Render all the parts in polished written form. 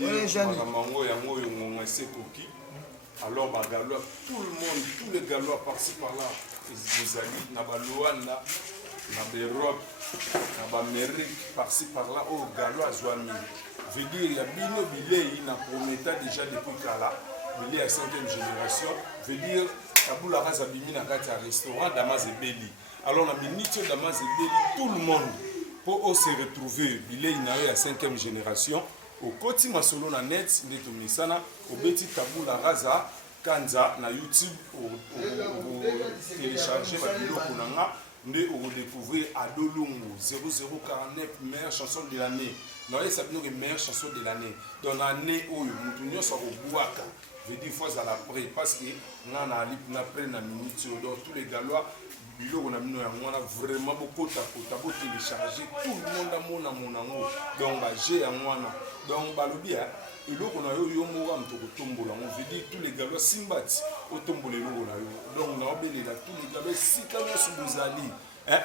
Makamango yango yongo sekoki. Alors Bagalois, tout le monde, tous les Galois par-ci par-là, les alliés, Nabaloana, Naberop, Nabamérique, par-ci par-là, oh Galois Zouami. Veut dire, il y a Bino Bilei, il n'a prometté déjà depuis Kala, Bilei à 5e génération, veut dire, Kaboula Razabimi n'a qu'à un restaurant Damas et Beli. Alors on a mis Nietzsche, Damas et Beli, tout le monde, pour se retrouver, Bilei n'a eu à 5e génération. Au côté masolo na net ndeto misana au beti Kaboula Raza kanza na YouTube au télécharger ma vidéo kunanga nde au découvrir Adolungu 0049 meilleure chanson de l'année na esa bino que meilleure chanson de l'année dans l'année où mutunyo so obuaka veut dire fois à la près parce que na ali na près na minute donc tous les Galois biloko na mino yango wana vraiment bokota kota bo télécharger tout le monde amona monango donc ba j'ai yango wana donc balobi ya eloko na yo yo moko mtoko tombola on veut dire tous les Galois simbati otombola eloko na yo donc na obelela tous les Galois sika nyoso bozali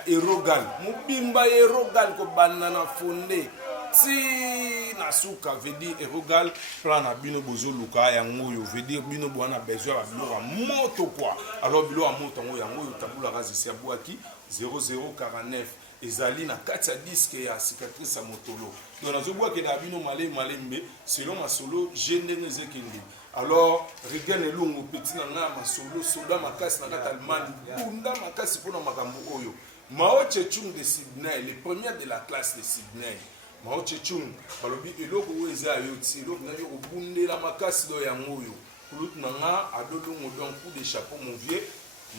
erogal mobimba erogal ko banana fondé si nasuka veut dire erogal plan na bino bozo luka yango yo veut dire bino bwana besoin ba biloko moto quoi alors biloko moto yango yango Kaboula Raza se abwaki 0049 ezali na kati ya disque ya cicatrice ya motolo donc nazobwaki na bino malembe selon masolo gendre zekindi alors regain elungu petit na nga masolo soda makasi na kati Allemagne bunda makasi pona makambo oyo Mao Tse-tung de Sydney le premier de la classe de Sydney Mao Tse-tung balobi eloko oyo eza yo ti eloko na yo kobundela makasi do yango oyo kulutu na nga Adolungu donc coup de chapeau mon vieux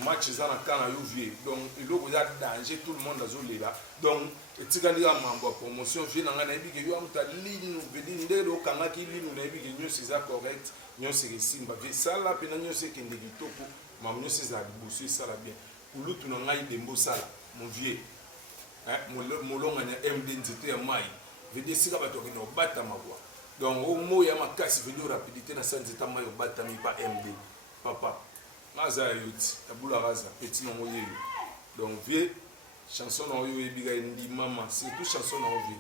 match za na kana yo vieux donc eloko ya danger tout le monde azolela donc etikali ya mambo promotion vieux na nga na yebi ke yo amuta linu vedi ndelo kanga ki linu na yebi ke nyonso eza correct nyonso esimba ve sala pena nyonso ekende kitoko mam nyonso eza liboso esala bien kulutu na ngai dembo sala mon vieux molonga na MD nzete ya mai vedi sika bato kino bata mabwa donc au mot ya makasi vedi rapidité na sa nzete mai obata mi pa MD papa Maza Yuti, Kaboula Raza, petit nom de donc vieux chanson dans yo ebiga ndi mama, c'est tout chanson dans vie.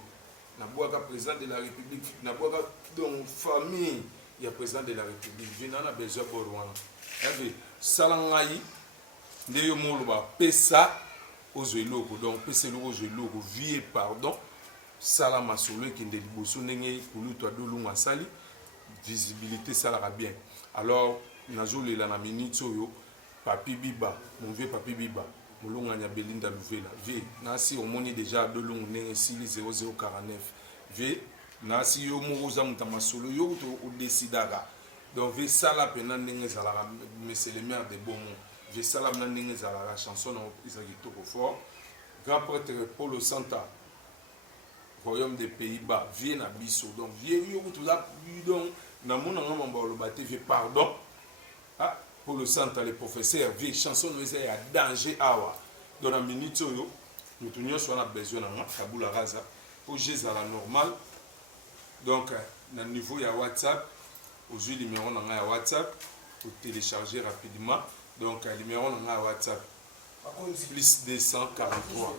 Na boaka président de la République, na boaka donc famille, il y a président de la République, vina na besoin borwana. Ave salangai de yo moloba pesa ozweloko donc pesa loko ozweloko vie pardon sala masolo ki ndeli boso ndenge kulutu Adolungu asali visibilité sala bien. Alors nazolela na minute oyo Papi Biba mon vieux Papi Biba molonga nya Belinda Louvela vie nasi omoni déjà Adolungu ndenge sili 0049 vie nasi yo moza mutama solo yo to odesidaka donc vie sala pena ndenge zalaka monsieur le maire de Beaumont vie sala pena ndenge zalaka chanson na isaki toko fort grand prêtre Paulo Santa royaume des Pays-Bas vie na biso donc vie yo to la donc na mona ngamba mbalo baté pardon ah, pour le centre, les professeurs, vieille chanson, nous avons un danger. Dans la minute, nous avons besoin de Kaboula Raza pour gérer la normale. Donc, dans le niveau, il y a WhatsApp. Aujourd'hui, le numéro de WhatsApp pour télécharger rapidement. Donc, le numéro de WhatsApp plus 243.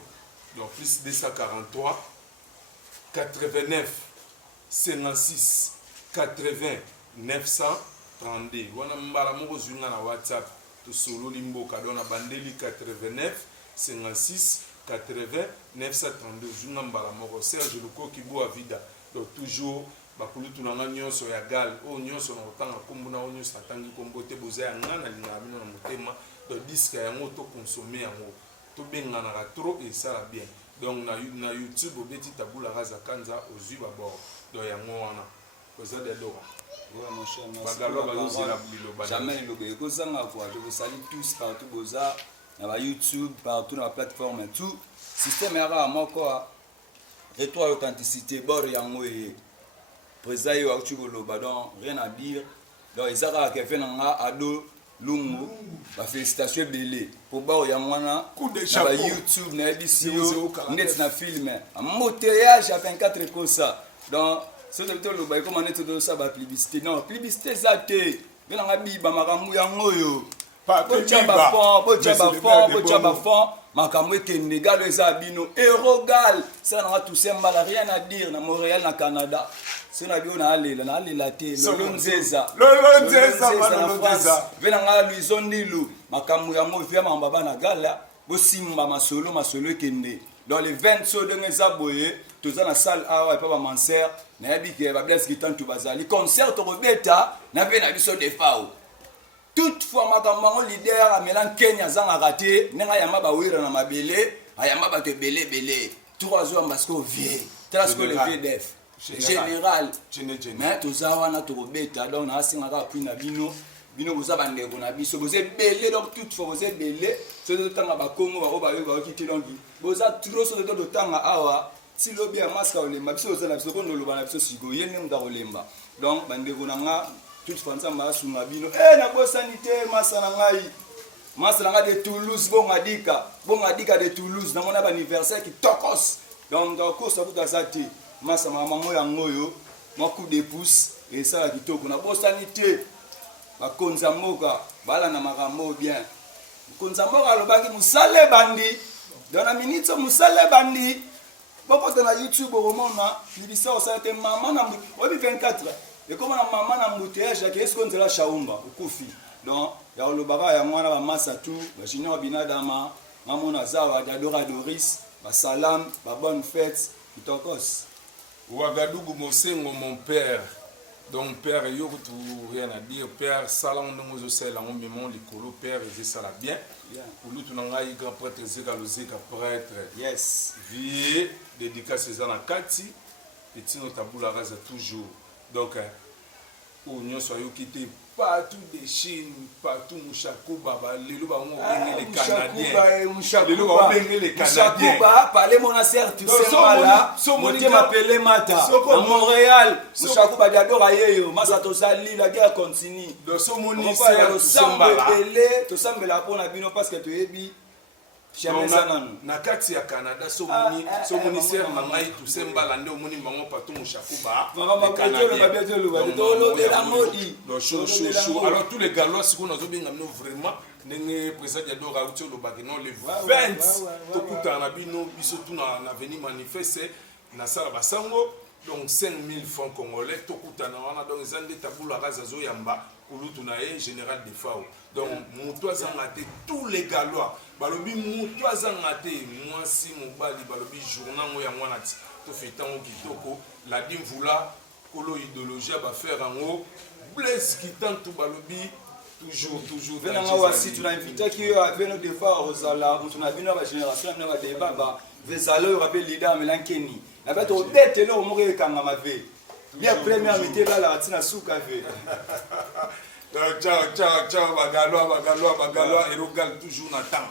Donc, plus 243 89 56 80 900. 32 wana mbala moko zunga na WhatsApp to solo limboka dona bandeli 89 56 80 932 zunga mbala moko Serge Lukoki Boa Vida donc toujours bakulutu na nyonso ya gal o nyonso na otanga kombo na nyonso atangi kombo te boza ya ngana linga bino na motema donc disque yango to consommer yango to bengana ka trop et ça bien donc na YouTube obeti Kaboula Raza kanza ozui babord donc yango wana koza de dora. Ouais, mon cher, merci. Jamais le je vous salue tous partout, boza, dans YouTube, partout dans la plateforme et tout. Système est rare, moi quoi. Et toi, l'authenticité, bord yango et président yo tu donc rien à dire. Donc ils ont qui fait nanga ado lungu, ba félicitations belé. Pour bord yango na coup de chapeau. YouTube na ABC net na film. Un motéage à 24 comme ça. Donc ce que tu as dit, comment tu ça la publicité? Non, publicité, ça t'es. Bien, on a dit, bah, ma ramou, yango yo. Pas de makambo ekende galo eza bino erogal ça n'a tout sembala rien à dire na Montréal na Canada c'est na bio na alela te lolonzeza vena nga Luison Ndilu makambo yango via mamba na gala bosimba masolo ekende dans les 20 so de ngezaboye toza na salle awa et pas ba manser na yabi ke ba bless gitan tu bazali concert to robeta na pe na biso de fao toutefois makambo leader amelan Kenya zanga raté nenga yamba ba wira na mabele ayamba ba te belé 3 jours parce que vieux parce que le vieux def général mais toza wana to robeta donc na singa ka puis na bino boza bandeko na biso boza belé donc toutefois boza belé c'est de tanga ba kongo ba ba kiti donc boza trop so de tanga awa si lobi ya maska olemba biso boza na biso ko ndolo bana biso sigo yene nga olemba donc bandeko na nga toutefois nzamba asunga bino na bosani te masa na ngai de Toulouse bonga de Toulouse na mona ba anniversaire qui tokos donc course buta sati masa mamango yango yo mo coup de pouce et ça kitoko na bosani te bakonza mboka bala na makambo bien konza mboka lobaki musale bandi dans la minute musale bandi boko na YouTube romona nilisa osate mama na obi 24 et comme na mama na mbouteage ya kesko nzela shaumba ukufi donc ya lobaka ya mwana ba masa tout ba junior binadama mamona zawa dadora Doris ba salam ba bonne fête kitokos Ouagadougou Mosengo mon père. Donc père yo tout rien à dire père salon nous aussi la on mémon likolo père et ça la bien pour nous tout ngai grand prêtre zeka lozeka prêtre yes vie dédicace ça na kati et tino tabula raza toujours donc ou nyo so yo kité partout de Chine partout Mouchakou baba lelo ba on les Canadiens lelo ba les Canadiens Mouchakou parler mon asser tu sais là monter m'appeler mata à Montréal Mouchakou ba diadora yeyo masato sali la guerre continue donc so moni ser to sambela pona bino parce que to yebi na kati ya Canada so moni ser mangai tu sembala nde omoni bango partout Mouchakou ba alors tous les galois si on a bien vraiment nenge président Diadora uti le bagino le 20 to kutana bino biso tout na venir manifester na sala basango donc 5000 francs congolais to kutana wana donc zande tabula raza zo yamba kulutu na e général de FAO donc muto azangate tous les galois balobi muto azangate mwasi mobali balobi journal mo ya mwana ti to fetango kitoko la dimvula kolo idéologie ba faire en haut blesse qui tente balobi toujours venga wasi tuna invité qui a beno de fa rozala mutuna bino ba génération na ba débat ba vezalo yo rappel leader melankeni na ba to bete lo mo ke kanga mave bien première mité là la tina souka ve ciao bagalois erogal toujours na temps